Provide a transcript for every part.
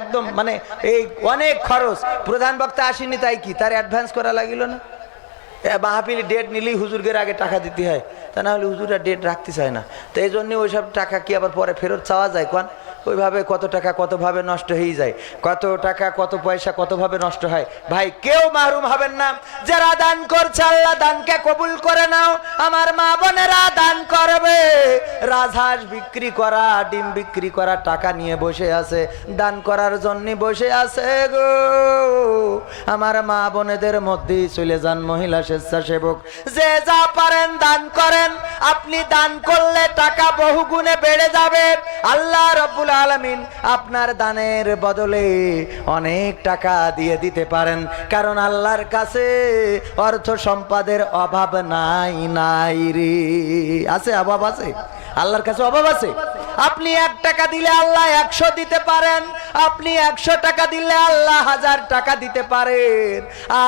একদম মানে এই অনেক খরচ। প্রধান বক্তা আসেনি তাই কি? তার অ্যাডভান্স করা লাগিল না? ডেট নিলেই হুজুরগের আগে টাকা দিতে হয়। তা না হলে হুজুরা ডেট রাখতে চায় না। তো এই জন্যে ওইসব টাকা কি আবার পরে ফেরত চাওয়া যায়? কোন? ওইভাবে কত টাকা কতভাবে নষ্ট হয়ে যায়, কত টাকা, কত পয়সা কতভাবে নষ্ট হয়। ভাই, কেউ মাহরুম হবেন না। যারা দান করছে, আল্লাহ দানকে কবুল করে নাও। আমার মা বোনেরা দান করবে। রাজহাঁস বিক্রি করা, ডিম বিক্রি করা টাকা নিয়ে বসে আছে। দান করার জন্য বসে আছে গো। আমার মা বোনেদের মধ্যেই চলে যান মহিলা স্বেচ্ছাসেবক। যে যা পারেন দান করেন। আপনি দান করলে টাকা বহু গুণে বেড়ে যাবে। আল্লাহ রব্বুল আলমিন আপনার দানের বদলে অনেক টাকা দিয়ে দিতে পারেন। কারণ আল্লাহর কাছে অর্থ সম্পাদের অভাব নাই নাই রে। আছে, অভাব আছে? আল্লাহর কাছে অভাব আছে? আপনি এক টাকা দিলে আল্লাহ একশো দিতে পারেন, আপনি একশো টাকা দিলে আল্লাহ হাজার টাকা দিতে পারেন।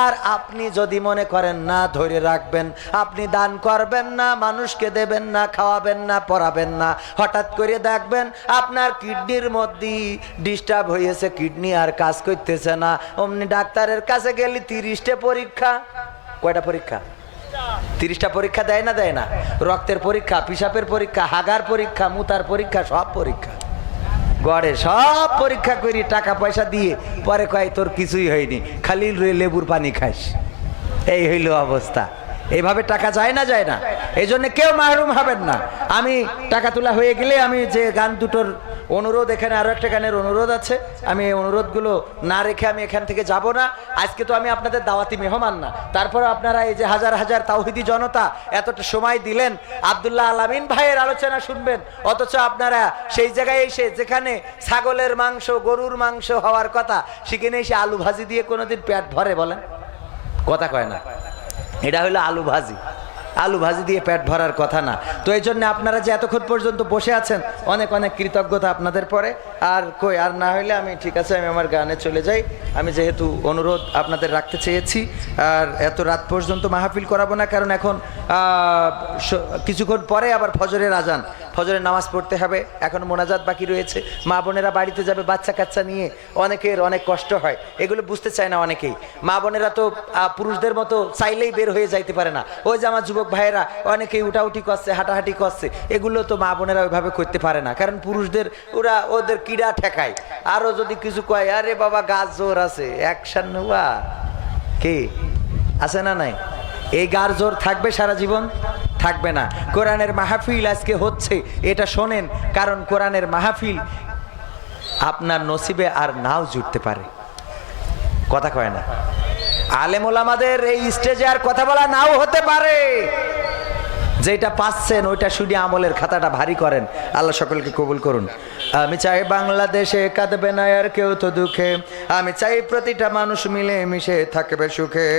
আর আপনি যদি মনে করেন, না, ধরে রাখবেন, আপনি দান করবেন না, মানুষকে দেবেন না, খাওয়াবেন না, পড়াবেন না। হঠাৎ করে দেখবেন আপনার কিডনির মধ্যে ডিস্টার্ব হয়েছে কিডনি আর কাজ করতেছে না। অমনি ডাক্তারের কাছে গেলে তিরিশটা পরীক্ষা। কয়টা পরীক্ষা? তিরিশটা পরীক্ষা দেয় না দেয় না। রক্তের পরীক্ষা পিসাপের পরীক্ষা, হাগার পরীক্ষা, মুতার পরীক্ষা, সব পরীক্ষা। গড়ে সব পরীক্ষা করি, টাকা পয়সা দিয়ে। পরে কয়, তোর কিছুই হয়নি, খালি লেবুর পানি খাস। এই হইল অবস্থা। এইভাবে টাকা যায় না যায় না। এই জন্য কেউ মাহরুম হবেন না। আমি টাকা তোলা হয়ে গেলে আমি যে গান দুটোর অনুরোধ, এখানে আরও একটা গানের অনুরোধ আছে। আমি এই অনুরোধগুলো না রেখে আমি এখান থেকে যাব না। আজকে তো আমি আপনাদের দাওয়াতি মেহমান না। তারপরে আপনারা এই যে হাজার হাজার তাওহিদি জনতা এতটা সময় দিলেন, আব্দুল্লাহ আলামিন ভাইয়ের আলোচনা শুনবেন। অথচ আপনারা সেই জায়গায় এসে যেখানে ছাগলের মাংস, গরুর মাংস হওয়ার কথা, সেখানে এসে আলু ভাজি দিয়ে কোনোদিন পেট ভরে বলেন? কথা কয় না। এটা হলো আলু ভাজি। আলু ভাজি দিয়ে পেট ভরার কথা না। তো এই জন্য আপনারা যে এতক্ষণ পর্যন্ত বসে আছেন, অনেক অনেক কৃতজ্ঞতা আপনাদের পরে। আর কই, আর না হইলে আমি ঠিক আছে, আমি আমার গানে চলে যাই। আমি যেহেতু অনুরোধ আপনাদের রাখতে চেয়েছি, আর এত রাত পর্যন্ত মাহফিল করাবো না, কারণ এখন কিছুক্ষণ পরে আবার ফজরের আজান। ফজরের নামাজ পড়তে হবে, এখন মোনাজাত বাকি রয়েছে। মা বোনেরা বাড়িতে যাবে, বাচ্চা কাচ্চা নিয়ে অনেকের অনেক কষ্ট হয়, এগুলো বুঝতে চায় না অনেকেই। মা বোনেরা তো পুরুষদের মতো চাইলেই বের হয়ে যাইতে পারে না। ওই যে আমার যুবক ভাইয়েরা, অনেকেই উঠাউটি করছে, হাঁটাহাঁটি করছে। এগুলো তো মা বোনেরা ওইভাবে করতে পারে না, কারণ পুরুষদের, ওরা ওদের কিড়া ঠেকায়। আরও যদি কিছু কয়, আরে বাবা, গাছ জোর আছে অ্যাকশন নেওয়া। কে? আছে না নাই? এই গার জোর থাকবে সারা জীবন? থাকবে না। কোরআনের মাহফিল আজকে হচ্ছে, এটা শোনেন, কারণ কোরআনের মাহফিল আপনার নসিবে আর নাও জুটতে পারে। কথা কয় না? আলেমুল আমাদের এই স্টেজে আর কথা বলা নাও হতে পারে। যেটা পাচ্ছেন, ওইটা শুনে আমলের খাতাটা ভারী করেন। আল্লাহ সকলকে কবুল করুন। আমি চাই বাংলাদেশে কাঁদবে না আর কেউ তো দুঃখে। আমি চাই প্রতিটা মানুষ মিলে মিশে থাকবে সুখে।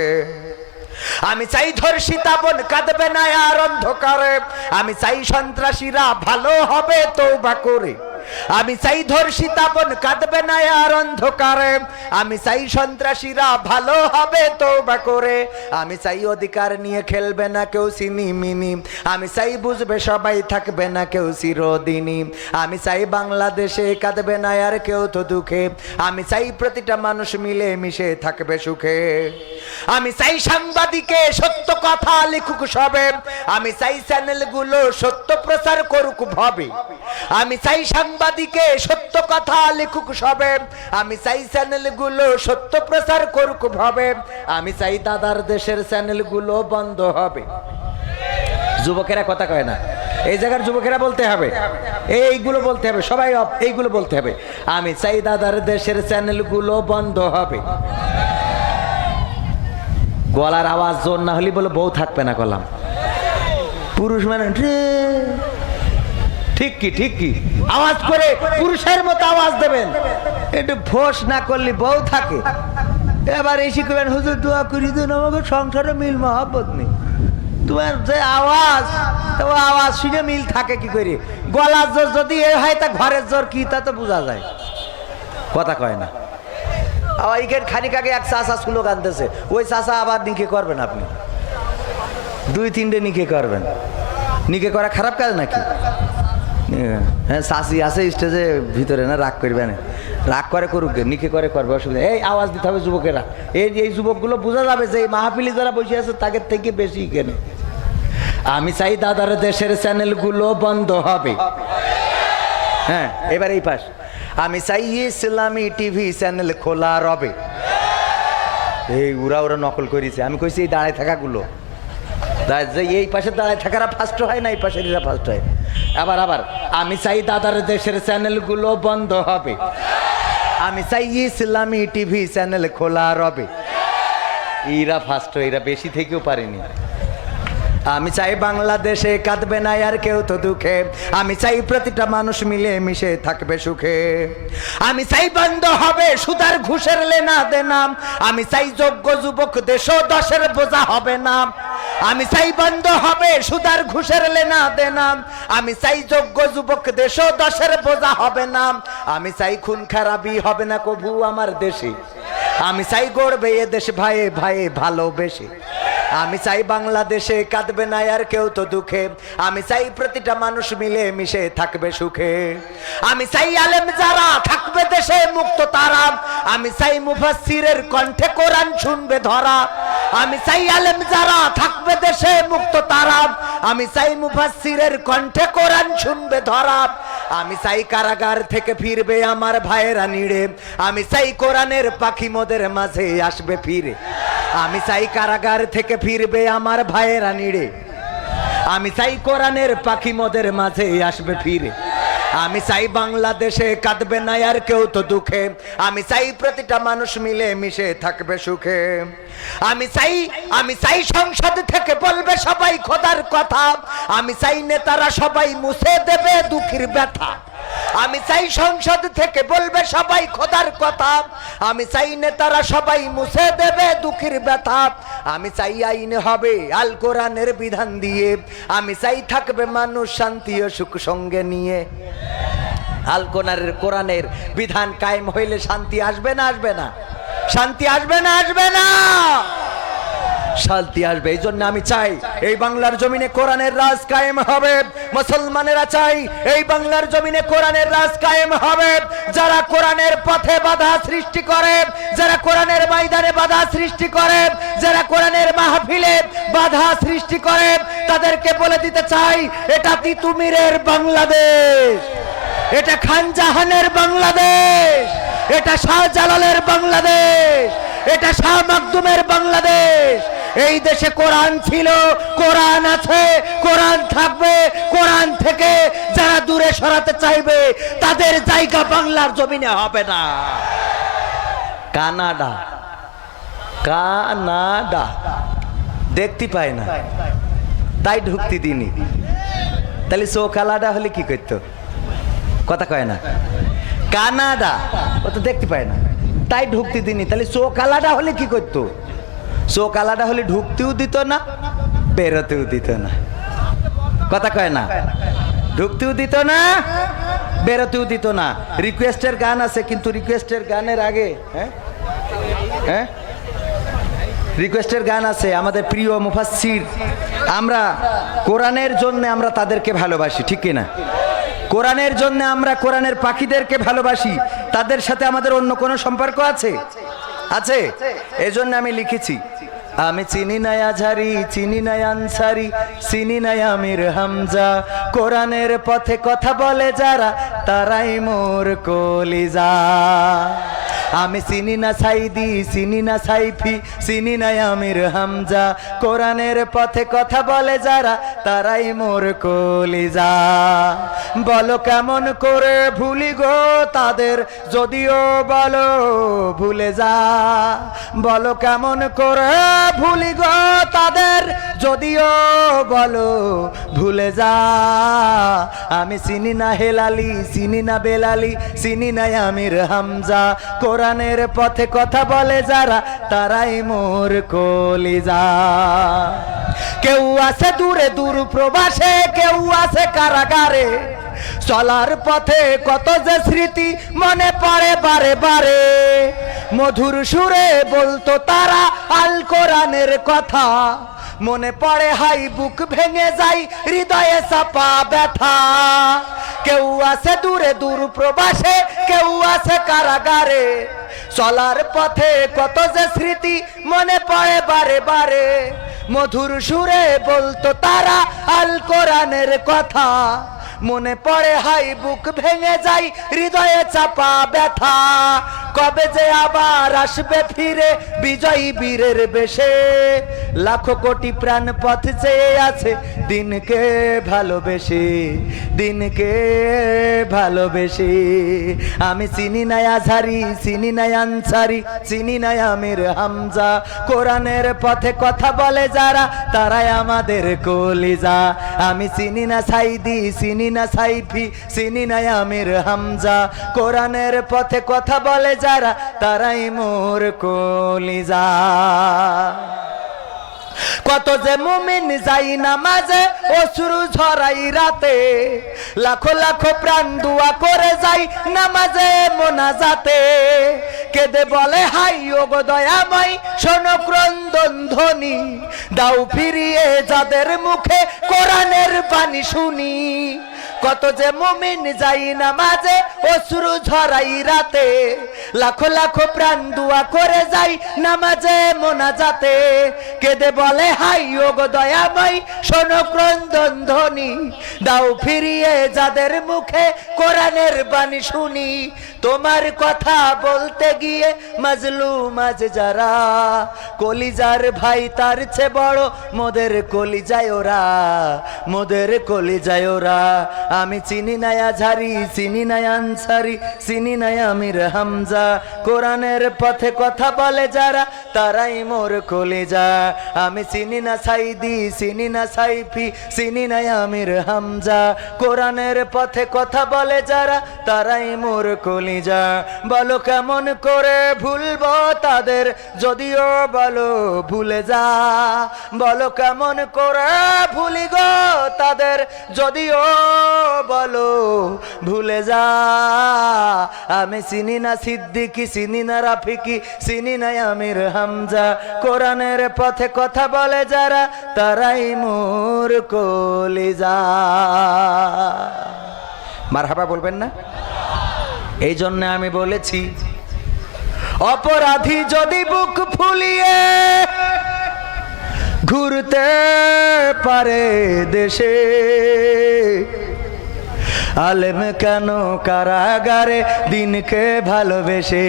আমি চাই ধর্ষিতা বোন কাঁদবে না আর অন্ধকারে। আমি চাই সন্ত্রাসীরা ভালো হবে তো বা করে। আমি চাই ধর্ষিতা বোন কাঁদবে না আর অন্ধকারে। আমি চাই সন্ত্রাসীরা ভালো হবে তৌবা করে। আমি চাই অধিকার নিয়ে খেলবে না কেউ সিনি মিনি আমি চাই বুঝবে সবাই থাকবে না কেউ চিরদিনই। আমি চাই বাংলাদেশে কাঁদবে না আর কেউ তো দুঃখে। আমি চাই প্রতিটা মানুষ মিলে মিশে থাকবে সুখে। আমি চাই সাংবাদিকে সত্য কথা লিখুক সবে। আমি চাই চ্যানেলগুলো সত্য প্রচার করুক ভাবে। আমি চাই সাংবাদিকে সত্য কথা লিখুক সবে। আমি চাই চ্যানেলগুলো সত্য প্রচার করুক ভাবে। আমি চাই দাদার দেশের চ্যানেলগুলো বন্ধ হবে। যুবকেরা কথা কয় না। এই জায়গার যুবকেরা বলতে হবে। এইগুলো বলতে হবে। সবাই এইগুলো বলতে হবে। আমি চাই দাদার দেশের চ্যানেলগুলো বন্ধ হবে। গলার আওয়াজ জোর না হলে বলে বউ থাকবে না গলাম। পুরুষ মানে। ঠিক কি ঠিক কি? আওয়াজ করে পুরুষের মতো আওয়াজ দেবেন। একটু ফোস না করলে বউ থাকে। এবার এসে করবেন হুজুর, দোয়া করি দেন আমাকে সংসারে মিল মহাব্বত নেই। তোমার যে আওয়াজ, তো আওয়াজ শুনে মিল থাকে কি করে? গলার জোর যদি এ হয়, তা ঘরের জোর কি? তা তো বোঝা যায়। কথা কয় না। আবার খানিক আগে এক চাষা স্লোক আনতেছে ওই চাষা আবার নিকে করবেন আপনি। দুই, তিনটে নিকে করবেন। নিকে করা খারাপ কাজ নাকি? হ্যাঁ। শাসি আছে স্টেজে ভিতরে না, রাগ করবে না। রাগ করে করুক নিকে করে করবে, অসুবিধা। এই আওয়াজ দিতে হবে যুবকেরা। এই এই যুবকগুলো বোঝা যাবে যে এই মাহফিলি যারা বসে আছে, তাদের থেকে বেশি কেনে। আমি চাই দাদার দেশের চ্যানেলগুলো বন্ধ হবে। হ্যাঁ এবার এই পাশ। আমি চাই ইসলামী টিভি চ্যানেল খোলা রবে। এই উরা ওরা নকল করেছে। আমি কইছি এই দাঁড়ায় থাকাগুলো। এই পাশে দাঁড়ায় থাকারা ফার্স্ট হয় না, এই পাশের এরা ফার্স্ট হয়। আবার আবার, আমি চাই দাদার দেশের চ্যানেলগুলো বন্ধ হবে। আমি চাই ইসলামী টিভি চ্যানেল খোলা রবে। এরা ফার্স্ট এরা বেশি থেকেও পারেনি। আমি চাই বাংলাদেশে কাঁদবে না, আর কেউ তো দুঃখে। আমি চাই প্রতিটা মানুষ মিলে মিশে থাকবে সুখে। আমি চাই বন্ধ হবে সুদার ঘুষের লেনা দেনাম আমি চাই যোগ্য যুবক দেশ দশের বোঝা হবে না। আমি চাই বন্ধ হবে, সুদার ঘুষের লেনা দেনাম আমি চাই যোগ্য যুবক দেশ দশের বোঝা হবে না। আমি চাই খুন খারাপই হবে না কভু আমার দেশে। আমি চাই গড়বে এ দেশ ভাই ভাইয়ে ভালোবেসে। আমি চাই বাংলাদেশে কাঁদবে না আর কেউ তো দুঃখে। আমি চাই প্রতিটা মানুষ মিলে মিশে থাকবে সুখে। আমি চাই আলেম যারা থাকবে দেশে মুক্ত তারা। আমি চাই মুফাসসিরের কণ্ঠে কোরআন শুনবে ধরা। আমি চাই আলেম যারা থাকবে দেশে মুক্ত তারা। আমি চাই মুফাসসিরের কণ্ঠে কোরআন শুনবে ধরা। আমি চাই কারাগার থেকে ফিরবে আমার ভাইয়েরা নিড়ে। আমি চাই কোরআনের পাখি মদের মাঝে আসবে ফিরে। আমি চাই কারাগার থেকে ফিরবে আমার ভাইয়েরা নিড়ে। আমি চাই কোরআনের পাখি মদের মাঝে আসবে ফিরে। আমি চাই বাংলাদেশে কাঁদবে না আর কেউ তো দুঃখে। আমি চাই প্রতিটা মানুষ মিলে মিশে থাকবে সুখে। আমি চাই আমি চাই সংসদ থেকে বলবে সবাই খোদার কথা। আমি চাই নেতারা সবাই মুছে দেবে দুঃখের ব্যথা। আমি চাই সংসদ থেকে বলবে সবাই খোদার কথা। আমি চাই নেতারা সবাই মুছে দেবে দুঃখের ব্যথা। আমি চাই আইন হবে, আল কোরআনের বিধান দিয়ে। আমি চাই থাকবে মানুষ শান্তি ও সুখ সঙ্গে নিয়ে। আল কোরআনের কোরআনের বিধান কায়েম হইলে শান্তি আসবে না আসবে না? শান্তি আসবে না আসবে না! শান্তি আসবে, এই জন্য আমি চাই এই বাংলার জমিনে কোরআনের রাজ কায়েম হবে। মুসলমানেরা চাই এই বাংলার জমিনে কোরআনের রাজ কায়েম হবে। যারা কোরআনের পথে বাধা সৃষ্টি করে, যারা কোরআনের ময়দানে বাধা সৃষ্টি করে, যারা কোরআনের মাহফিলে বাধা সৃষ্টি করে, তাদেরকে বলে দিতে চাই, এটা তিতুমিরের বাংলাদেশ, এটা খান জাহানের বাংলাদেশ, এটা শাহজালালের বাংলাদেশ, এটা শাহ মাকদুমের বাংলাদেশ এই দেশে কোরআন ছিল, কোরআন আছে, কোরআন থাকবে, কোরআন থেকে যারা দূরে সরাতে চাইবে, তাদের জায়গা বাংলার জমিনে হবে না। Canada Canada. দেখতে পায় না। তাই ঢুকতে দিনি তাহলে চোখালাডা হলে কি করত? কথা কয় না। কানাডা, ও তো দেখতে পায় না। তাই ঢুকতে দিনি তাহলে চোখালাডা হলে কি করতো? চোখালাডা হলে ঢুকতেও দিত না বেরোতেও দিত না। কথা কয় না? ঢুকতেও দিত না বেরোতেও দিত না। রিকোয়েস্টের গান আছে, কিন্তু রিকোয়েস্টের গানের আগে হ্যাঁ? হ্যাঁ? রিকোয়েস্টের গান আছে, আমাদের প্রিয় মুফাসসির। আমরা কোরআনের জন্য আমরা তাদেরকে ভালোবাসি, ঠিক কিনা? কোরআনের জন্য আমরা কোরআনের পাখিদেরকে ভালোবাসি। তাদের সাথে আমাদের অন্য কোনো সম্পর্ক আছে? আছে? এজন্য আমি লিখেছি, আমি চিনি নাই আঝারি চিনি নাই আনসারি, চিনি নাই আমির হামজা। কোরআনের পথে কথা বলে যারা, তারাই মোর কলিজা। আমি চিনি না সাইদি, চিনি না সাইফি, চিনি না আমির হামজা। কোরআনের পথে কথা বলে যারা, তারাই মোর কলিজা। বলো কেমন করে ভুলি গো তাদের, যদিও বলো ভুলে যা। বলো কেমন করে ভুলি গো তাদের, যদিও বলো ভুলে যা। আমি চিনি না হেলালি, চিনি না বেলালি, চিনি না আমির হামজা। কোরআনের পথে কথা বলে যারা, তারাই মোর কলিজা। কেউ আছে দূরে দূর প্রবাসে, কেউ আছে কারাগারে। চলার পথে কত যে স্মৃতি মনে পড়ে বারে বারে। মধুর সুরে বলতো তারা আল কোরআনের কথা। মনে পড়ে হাই বুক ভেঙে যাই, হৃদয়ে চাপা ব্যথা। কেউ আছে দূরে দূর প্রবাসে, কেউ আছে কারাগারে। চলার পথে কত যে স্মৃতি মনে পড়ে বারে বারে। মধুর সুরে বলতো তারা আল কোরআনের কথা। মনে পড়ে হাই বুক ভেঙে যাই হৃদয়ে চাপা ব্যথা। কবে যে আবার আসবে ফিরে? বিজয়ী বীরের বেশে। লাখো কোটি প্রাণ পথ চেয়ে আছে দিনকে ভালোবেসে দিনকে ভালোবেসে। আমি চিনি নাই আঝারি চিনি নাই আনসারি, চিনি নাই আমির হামজা। কোরআনের পথে কথা বলে যারা, তারাই আমাদের কলিজা। আমি চিনি না সাইদি, চিনি না সাইফি, চিনি নাই আমির হামজা। কোরআনের পথে কথা বলে যারা তারাই মোর কলিজা। কত যে মুমিন যাই না মাঝে অশ্রু ঝরাই রাতে, লাখো লাখো প্রাণ দুয়া করে যাই নামাজে মোনাজাতে। কেদে বলে, হাই ও গো দয়াময়, শোনো ক্রন্দন ধ্বনি, দাও ফিরিয়ে যাদের মুখে কোরআনের বাণী শুনি। কত যে মুমিন যাই না মাঝে অশ্রু ঝরাই রাতে, লাখো লাখো প্রাণ দুয়া করে যাই নামাজে মোনাজাতে। কেদে বলে, হাই ও গো দয়াময়, শোনো ক্রন্দন ধ্বনি, দাও ফিরিয়ে যাদের মুখে কোরআনের বাণী শুনি। তোমার কথা বলতে গিয়ে মাজলু মাঝ যারা, কলিজার ভাই তার চেয়ে বড়, মোদের কলিজায় ওরা, মোদের কলিজায় ওরা। আমি চিনি নাই আঝারি চিনি নাই আনসারি, চিনি নাই আমির হামজা। কোরআনের পথে কথা বলে যারা, তারাই মোর কলিজা। আমি চিনি না সাইদি, চিনি না সাইফি, চিনি নাই আমির হামজা। কোরআনের পথে কথা বলে যারা, তারাই মোর কলিজা। বলো কেমন করে ভুলব তাদের, যদিও বলো ভুলে যা। বলো কেমন করে ভুলি গো তাদের, যদিও বলো, ভুলে যা। আমি চিনি না সিদ্দিকি, চিনি না রাফিকি, চিনি না আমির হামজা। কোরআনের পথে কথা বলে যারা, তারাই মোর কলিজা। মার হাবা বলবেন না? এই জন্য আমি বলেছি, অপরাধী যদি বুক ফুলিয়ে ঘুরতে পারে দেশে আলেম কেন কারাগারে? দিনকে ভালোবেসে।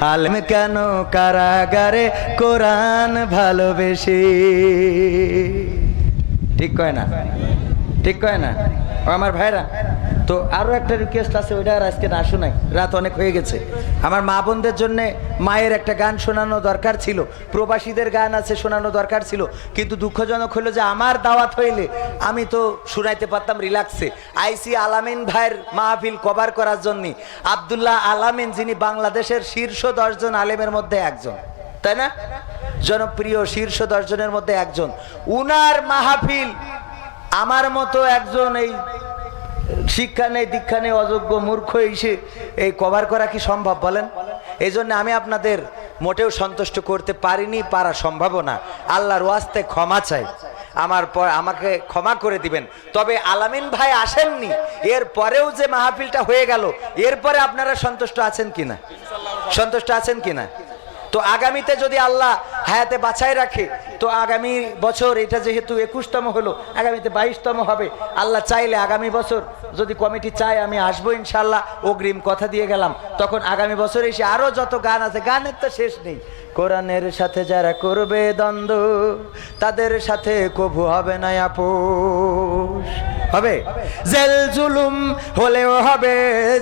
আলেম কেন কারাগারে? কোরআন ভালোবেসে। ঠিক কয় না? ঠিক কয় না? আমার ভাইরা? তো আরও একটা রিকোয়েস্ট আছে, ওইটা আর আজকে না শোনাই। রাত অনেক হয়ে গেছে। আমার মা বোনদের জন্যে মায়ের একটা গান শোনানো দরকার ছিল। প্রবাসীদের গান আছে, শোনানো দরকার ছিল। কিন্তু দুঃখজনক হলো যে আমার দাওয়াত হইলে আমি তো শুনাইতে পারতাম রিল্যাক্সে আইসি আলামিন ভাইয়ের মাহফিল কভার করার জন্য। আবদুল্লাহ আলামিন যিনি বাংলাদেশের শীর্ষ দশজন আলেমের মধ্যে একজন। তাই না? জনপ্রিয় শীর্ষ দশজনের মধ্যে একজন। উনার মাহফিল আমার মতো একজন এই শিক্ষা নেই, দীক্ষা নেই, অযোগ্য মূর্খ এসে এই কভার করা কি সম্ভব বলেন? এই জন্য আমি আপনাদের মোটেও সন্তুষ্ট করতে পারিনি, পারা সম্ভাবনা আল্লাহর ওয়াস্তে ক্ষমা চাই। আমার পর আমাকে ক্ষমা করে দিবেন। তবে আলামিন ভাই আসেননি, এর পরেও যে মাহফিলটা হয়ে গেল এরপরে আপনারা সন্তুষ্ট আছেন কিনা? সন্তুষ্ট আছেন কিনা? তো আগামীতে যদি আল্লাহ হায়াতে বাছাই রাখে, তো আগামী বছর এটা যেহেতু একুশতম হলো, আগামীতে বাইশতম হবে, আল্লাহ চাইলে আগামী বছর যদি কমিটি চায়, আমি আসব ইনশাল্লাহ অগ্রিম কথা দিয়ে গেলাম। তখন আগামী বছর এসে আরও যত গান আছে, গানের তো শেষ নেই। কোরআনের সাথে যারা করবে দ্বন্দ্ব, তাদের সাথে কভু হবে না আপোষ হবে? জেল জুলুম হলেও হবে,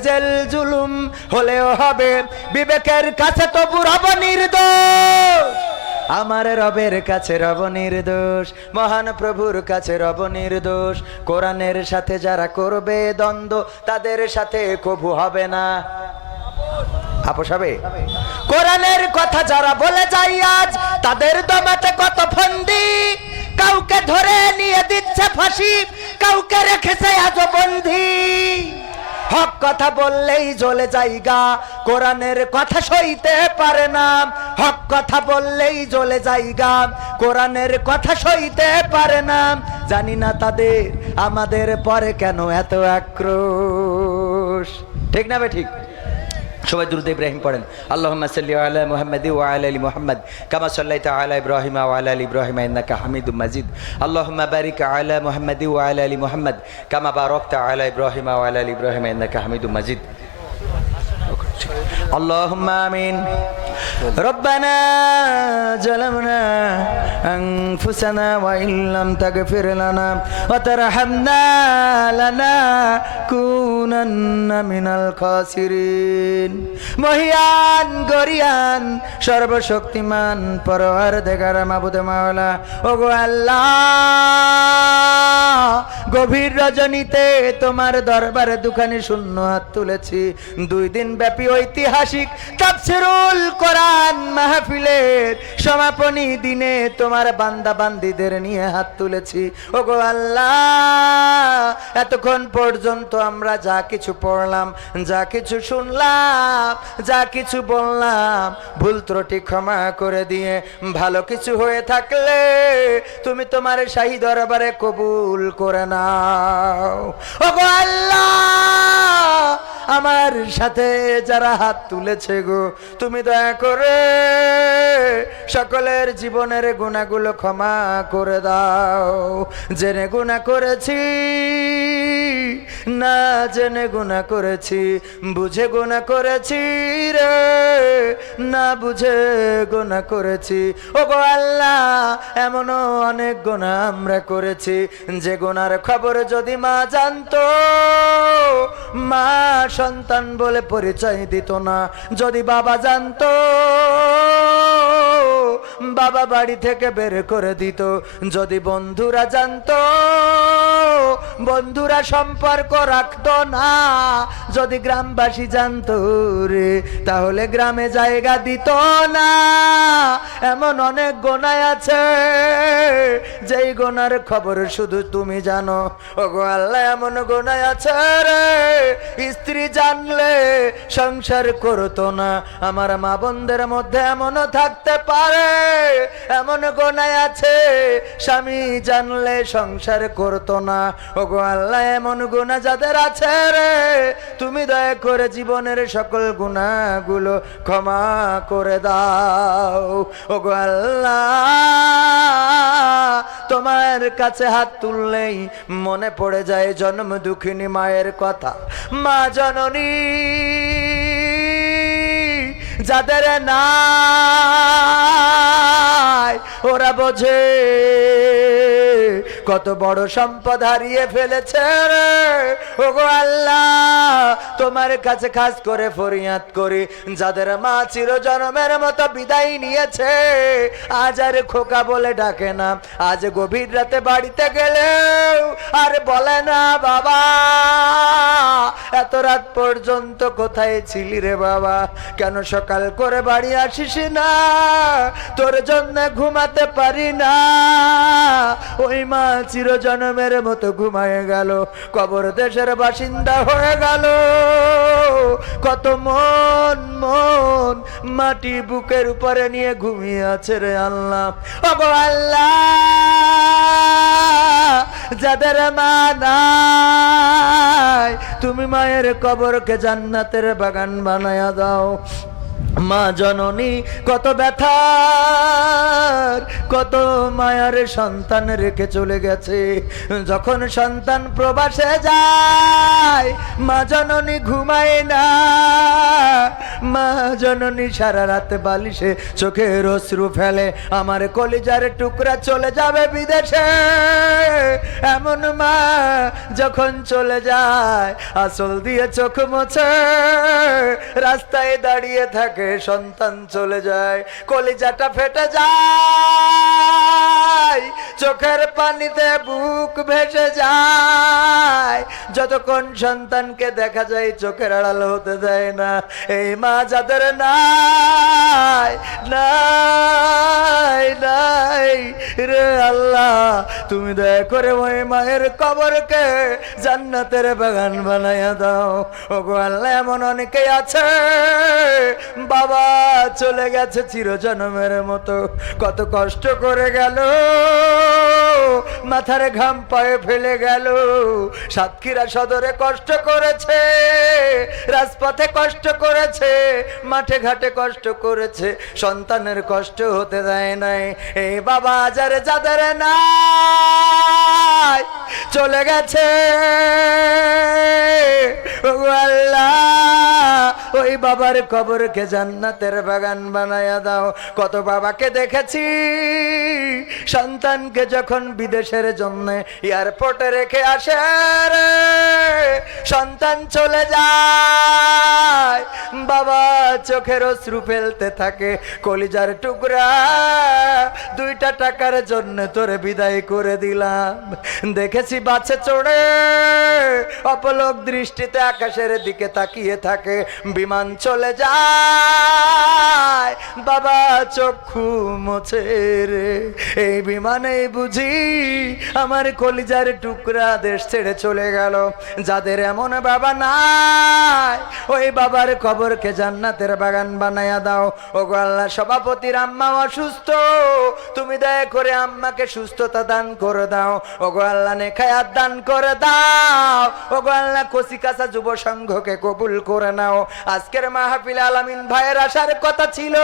জেল জুলুম হলেও হবে। বিবেকের কাছে তবু রব নির্দোষ। আমার রবের কাছে রব নির্দোষ, মহান প্রভুর কাছে রব নির্দোষ। কোরআনের সাথে যারা করবে দ্বন্দ্ব, তাদের সাথে কভু হবে না। আপোষ হবে? কোরআনের কথা যারা বলে যাই আজ, তাদের দমাতে কত ফন্দি। কাউকে ধরে নিয়ে দিচ্ছে ফাঁসি, কাউকে রেখেছে আজ বন্দি। হক কথা বললেই জ্বলে যাইগা কোরআনের কথা সইতে পারে না। হক কথা বললেই জ্বলে যাইগা কোরআনের কথা সইতে পারে না। জানি না তাদের আমাদের পরে কেন এত আক্রোশ। ঠিক না বে ঠিক? সবাই দুরুদ ইব্রাহিম পড়েন। আল্লাহুম্মা সাল্লি আলা মুহাম্মাদি ওয়া আলা আলি মুহাম্মাদ, কামা সাল্লাইতা আলা ইব্রাহিম ওয়া আলা আলি ইব্রাহিম ইন্নাকা হামিদুম মাজিদ। আল্লাহুম্মা বারিক আলা মুহাম্মাদি ওয়া আলা আলি মুহাম্মাদ, কামা বারাকতা আলা ইব্রাহিম ওয়া আলা আলি ইব্রাহিম ইন্নাকা হামিদুম মাজিদ। اللهم امين ربنا ظلمنا انفسنا وان لم تغفر لنا وترحمنا لنكونن من الخاسرين মহিয়ান গরিয়ান সর্বশক্তিমান পরওয়ার দেখার মাবুদ মাওলা ওগো আল্লাহ গভীর রজনীতে তোমার দরবারে দুখানি শূন্য হাত তুলেছি। দুই দিন ব্যাপী ঐতিহাসিক তাফসিরুল কোরআন মাহফিলের সমাপনী দিনে তোমার বান্দা বান্দিদের নিয়ে হাত তুলেছি। ওগো আল্লাহ, এতক্ষণ পর্যন্ত আমরা যা কিছু পড়লাম, যা কিছু শুনলাম, যা কিছু বললাম, ভুল ত্রুটি ক্ষমা করে দিয়ে ভালো কিছু হয়ে থাকলে তুমি তোমার শাহী দরবারে কবুল করে ওগো আল্লাহ, আমার সাথে যারা হাত তুলেছে গো, তুমি দয়া করে সকলের জীবনের গুণাগুলো ক্ষমা করে দাও। জেনে গুণা করেছি, না জেনে গুণা করেছি, বুঝে গুণা করেছি রে, না বুঝে গোনা করেছি। ও গো আল্লাহ, এমনও অনেক গুণা আমরা করেছি, যে গুণার খবর যদি মা জানতো, মা সন্তান বলে পরিচয় দিত না। যদি বাবা জানতো, বাবা বাড়ি থেকে বের করে দিত। যদি বন্ধুরা জানতো, বন্ধুরা সম্পর্ক রাখতো না। যদি গ্রামবাসী জানতো রে, তাহলে গ্রামে জায়গা দিত না। এমন অনেক গোনায় আছে, যেই গোনার খবর শুধু তুমি জানো। ওগো আল্লাহ, এমন গোনায় আছে রে। স্ত্রী জানলে সংসার করতো না। আমার মা বোনদের মধ্যে এমনও থাকতে পারে। এমন গোনায় আছে, স্বামী জানলে সংসার করতো না। ওগো আল্লাহ, এমন গোনা যাদের আছে রে, তুমি দয়া করে জীবনের সকল গুণাগুলো ক্ষমা করে দাও। ওগো আল্লাহ, তোমার কাছে হাত তুললেই মনে পড়ে যায় জন্ম দুঃখিনী মায়ের কথা। মা জননী যাদের না ওরা বোঝে কত বড় সম্পদ হারিয়ে ফেলেছে ওগো আল্লাহ, তোমার কাছে খাস করে ফরিয়াদ করি। যাদের মা চির জন্মের মতো বিদায় নিয়েছে, আজ আর খোকা বলে ডাকে না। আজ গভীর রাতে বাড়িতে গেলেও আর বলে না, বাবা। এত রাত পর্যন্ত কোথায় ছিলি রে বাবা? কেন সকাল করে বাড়ি আসিস না? তোর জন্য ঘুমাতে পারি না। ওই মা চির জন্মের মতো ঘুমায় গেল, কবর দেশের বাসিন্দা হয়ে গেল। কত মন মন মাটি বুকের উপরে নিয়ে ঘুমিয়ে আছে রে আল্লাহ। ওগো আল্লাহ, যাদের মা নাই, তুমি মায়ের কবরকে জান্নাতের বাগান বানায়া দাও। মা জননী, কত ব্যথার, কত মায়ার সন্তান রেখে চলে গেছে। যখন সন্তান প্রবাসে যায়, মা জননী ঘুমায় না। মা জননী সারা রাত বালিশে চোখের অশ্রু ফেলে, আমার কলিজার টুকরা চলে যাবে বিদেশে। এমন মা যখন চলে যায়, আসল দিয়ে চোখ মোছে, রাস্তায় দাঁড়িয়ে থাকে সন্তান চলে যায়, কলিজাটা ফেটে যায়, চোখের পানিতে বুক ভেসে যায়। যতক্ষণ সন্তানকে দেখা যায়, চোখের আড়াল হতে দেয় না। এই মা যাদের নাই নাই নাই রে আল্লাহ, তুমি দয়া করে ওই মায়ের কবরকে জান্নাতের বাগান বানাইয়া দাও। ও গো আল্লাহ, এমন অনেকে আছে বাবা চলে গেছে চিরজনমের মতো। কত কষ্ট করে গেল, মাথার ঘাম পায়ে ফেলে গেল। সাতক্ষীরা সদরে কষ্ট করেছে, রাজপথে কষ্ট করেছে, মাঠে ঘাটে কষ্ট করেছে। সন্তানের কষ্ট হতে দেয় নাই। এই বাবা আজারে যাদের নাই। চলে গেছে। ওই বাবার কবরকে জান্নাতের বাগান বানায়া দাও। কত বাবাকে দেখেছি, সন্তানকে যখন বিদেশের জন্য এয়ারপোর্টে রেখে আসে সন্তান চলে যায়। বাবা চোখের অশ্রু ফেলতে থাকে, কলিজার টুকরা দুইটা টাকার জন্য তোরে বিদায় করে দিলাম। দেখেছি বাসে চড়ে অপলক দৃষ্টিতে আকাশের দিকে তাকিয়ে থাকে, বিমান চলে যায়। বাবা চক্ষু মোছে রে। এই বিমানে বুঝি আমার কলিজার টুকরা দেশ ছেড়ে চলে গেল। যাদের এমন বাবা নাই, ওই বাবার কবরকে জান্নাতের বাগান বানায়া দাও। ও আল্লাহ সভাপতির আম্মা অসুস্থ। তুমি দয়া করে আম্মাকে সুস্থতা দান করে দাও। ও আল্লাহ নেখায়াত দান করে দাও। ও আল্লাহ কচিকাসা যুব সংঘকে কবুল করে নাও। আজকের মাহফিল আলামিন ভাইয়ের আসার কথা ছিল।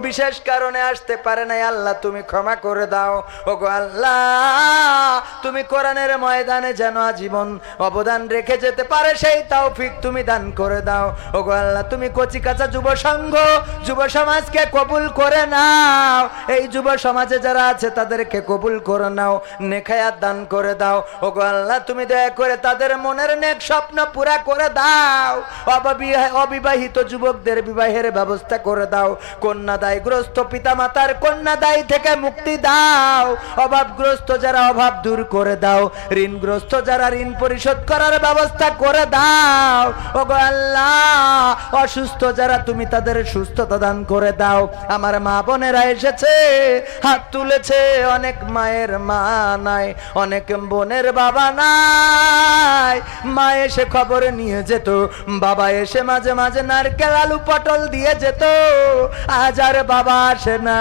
বিশেষ কারণে আসতে পারে নাই। আল্লাহ, তুমি ক্ষমা করে দাও। ও গো আল্লাহ, তুমি কোরআনের ময়দানে যেন আজীবন অবদান রেখে যেতে পারে, সেই তৌফিক তুমি দান করে দাও। ও গো আল্লাহ, তুমি কচিকাচা যুব সংঘ, যুব সমাজকে কবুল করে নাও। এই যুব সমাজে যারা আছে, তাদেরকে কবুল করে নাও, নেখায়াত দান করে দাও। ও গো আল্লাহ, তুমি দয়া করে তাদের মনের নেক স্বপ্ন পুরা করে দাও। অবিবাহ- অবিবাহিত যুবকদের বিবাহের ব্যবস্থা করে দাও। কন্যা দায়গ্রস্ত পিতা মাতার কন্যা দায় থেকে মুক্তি দাও। অভাবগ্রস্ত যারা অভাব দূর করে দাও। ঋণগ্রস্ত যারা ঋণ পরিশোধ করার ব্যবস্থা করে দাও। ও গো আল্লাহ, অসুস্থ যারা তুমি তাদের সুস্থতা দান করে দাও। আমার মা বোনেরা এসেছে, হাত তুলেছে, অনেক মায়ের মা নাই, অনেক বোনের বাবা নাই। মা এসে খবর নিয়ে যেত, বাবা এসে মাঝে মাঝে নারকেল আলু পটল দিয়ে যেত। আজ আর বাবা আসে না,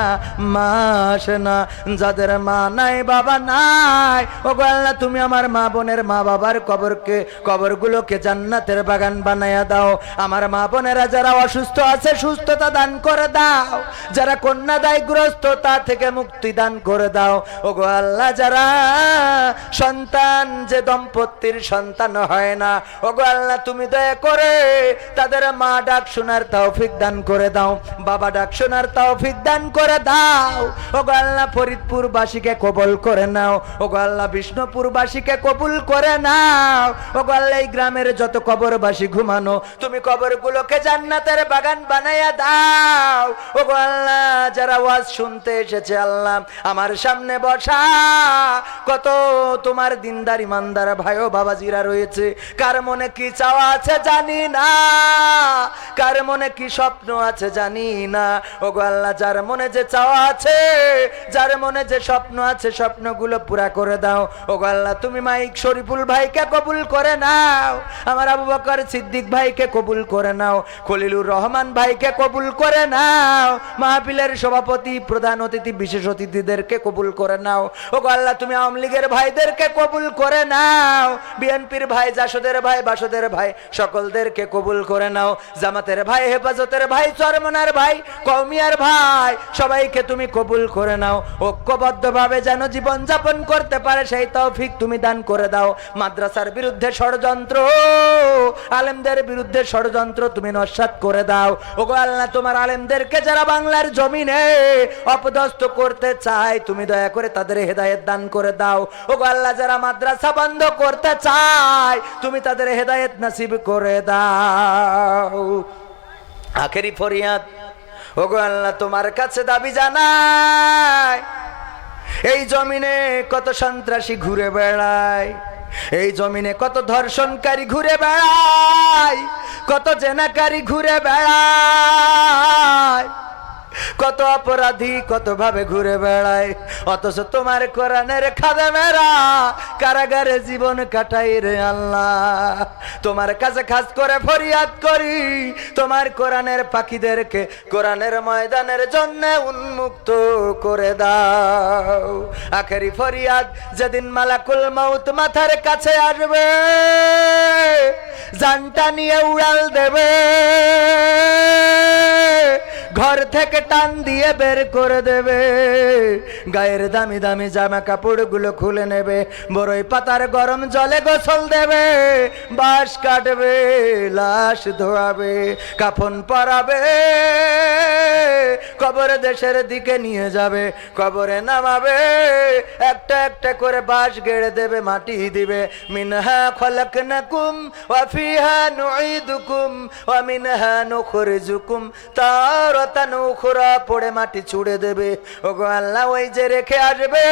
মা আসে না। যাদের মা নাই, বাবা নাই। ও গো আল্লাহ, তুমি আমার মা বোনের মা বাবার কবরকে, কবরগুলোকে জান্নাতের বাগান বানায়া দাও। আমার মা বোনেরা যারা অসুস্থ আছে, সুস্থতা দান করে দাও। যারা কন্যা দায়গ্রস্ত, তা থেকে মুক্তি দান করে দাও। ও গো আল্লাহ, যারা সন্তান, যে দম্পতির সন্তান হয় না ও গো আল্লাহ, তুমি দয়া করে তাদের মা ডাক শোনার তৌফিক দান করে দাও। বাবা ডাক শোনার তৌফিক দান করে দাও। ও আল্লাহ ফরিদপুর বাসীকে কবল করে নাও। ও আল্লাহ বিষ্ণুপুর বাসীকে কবুল করে নাও। ও আল্লাহ এই গ্রামের যত কবরবাসী ঘুমানো, তুমি কবরগুলোকে জান্নাতের বাগান বানাইয়া দাও। ও আল্লাহ, যারা ওয়াজ শুনতে এসেছে, আল্লাহ আমার সামনে বসা। কত তোমার দিনদার, ইমানদার ভাই ও বাবাজিরা রয়েছে। কার মনে কি চাওয়া আছে জানি না। কার মনে কি স্বপ্ন আছে জানি না। ও গো আল্লাহ, যার মনে যে চাওয়া আছে, যার মনে যে স্বপ্ন আছে, স্বপ্নগুলো পুরা করে দাও। ও গো আল্লাহ, তুমি মাইক শরীফুল ভাইকে কবুল করে নাও। আমার আবু বকর সিদ্দিক ভাইকে কবুল করে নাও। খলিলুর রহমান ভাইকে কবুল করে নাও। মাহফিলের সভাপতি, প্রধান অতিথি, বিশেষ অতিথিদেরকে কবুল করে নাও। ও গো আল্লাহ, তুমি আওয়ামী লীগের ভাইদেরকে কবুল করে নাও। বিএনপির ভাই, জাসদের ভাই, বাসদের ভাই, সকলদেরকে কবুল করে নাও। জামাতের ভাই হেফাজতের ভাই চরমনার ভাই কৌমিয়ার ভাই, সবাইকে তুমি কবুল করে নাও। ঐক্যবদ্ধভাবে যেন জীবন যাপন করতে পারে, সেই তৌফিক তুমি দান করে দাও। মাদ্রাসার বিরুদ্ধে ষড়যন্ত্র, আলেমদের বিরুদ্ধে ষড়যন্ত্র তুমি নস্বাত করে দাও। ওগো আল্লাহ, তোমার আলেমদেরকে যারা বাংলার জমিনে অপদস্থ করতে চায়, তুমি দয়া করে তাদের হেদায়েত দান করে দাও। ওগো আল্লাহ, যারা মাদ্রাসা বন্ধ করতে চায়, তুমি তাদের হেদায়েত নসিব করে দাও। আখেরি ফরিয়াদ। ওগো আল্লাহ, তোমার কাছে দাবি জানাই, এই জমিনে কত সন্ত্রাসী ঘুরে বেড়ায়, এই জমিনে কত ধর্ষণকারী ঘুরে বেড়ায়, কত জেনাকারী ঘুরে বেড়ায়। কত অপরাধী কত ভাবে ঘুরে বেড়ায়। অথচ তোমার কোরআনের খাদেমেরা কারাগারে জীবন কাটাই রে আল্লাহ। তোমার কাছে খাস করে ফরিয়াদ করি, তোমার কোরআনের পাখিদেরকে কোরআনের ময়দানের জন্য উন্মুক্ত করে দাও। আখেরি ফরিয়াদ যেদিন মালাকুল মাউত মাথার কাছে আসবে, জানটা নিয়ে উড়াল দেবে। ঘর থেকে টান দিয়ে বের করে দেবে। গায়ের দামি দামি জামা কাপড়গুলো খুলে নেবে। বড়ই পাতার গরম জলে গোসল দেবে। বাঁশ কাটবে, লাশ ধোয়াবে, কাফন পরাবে। কবর দেশের দিকে নিয়ে যাবে, কবরে নামাবে। একটা একটা করে বাঁশ গেড়ে দেবে, মাটি দিবে। মিনহা খলকনাকুম ওয়া ফিহা নুঈদুকুম ওয়া মিনহা নুখরিজুকুম। তারাতান উখরা পড়ে মাটি ছুড়ে দেবে। ওগো আল্লাহ, ওই যে রেখে আসবে,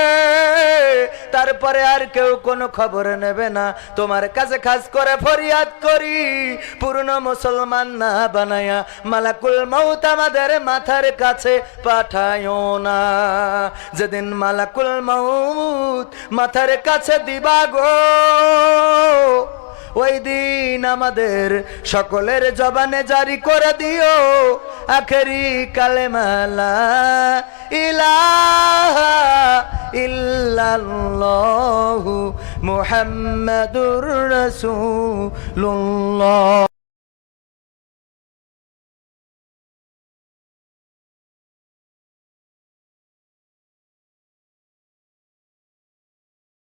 তারপরে আর কেউ কোনো খবর নেবে না। তোমার কাছে খাস করে ফরিয়াদ করি, পূর্ণ মুসলমান না বানায়া, মালাকুল মৌত আমাদের মাথার কাছে পাঠায়ও না। যেদিন মালাকুল মৌত মাথার কাছে দিবা গো ওই দিন আমাদের সকলের জবানে জারি করে দিও। আখেরি কালেমালা ইলাহা ইল্লাল্লাহু মুহাম্মাদুর রাসূলুল্লাহ।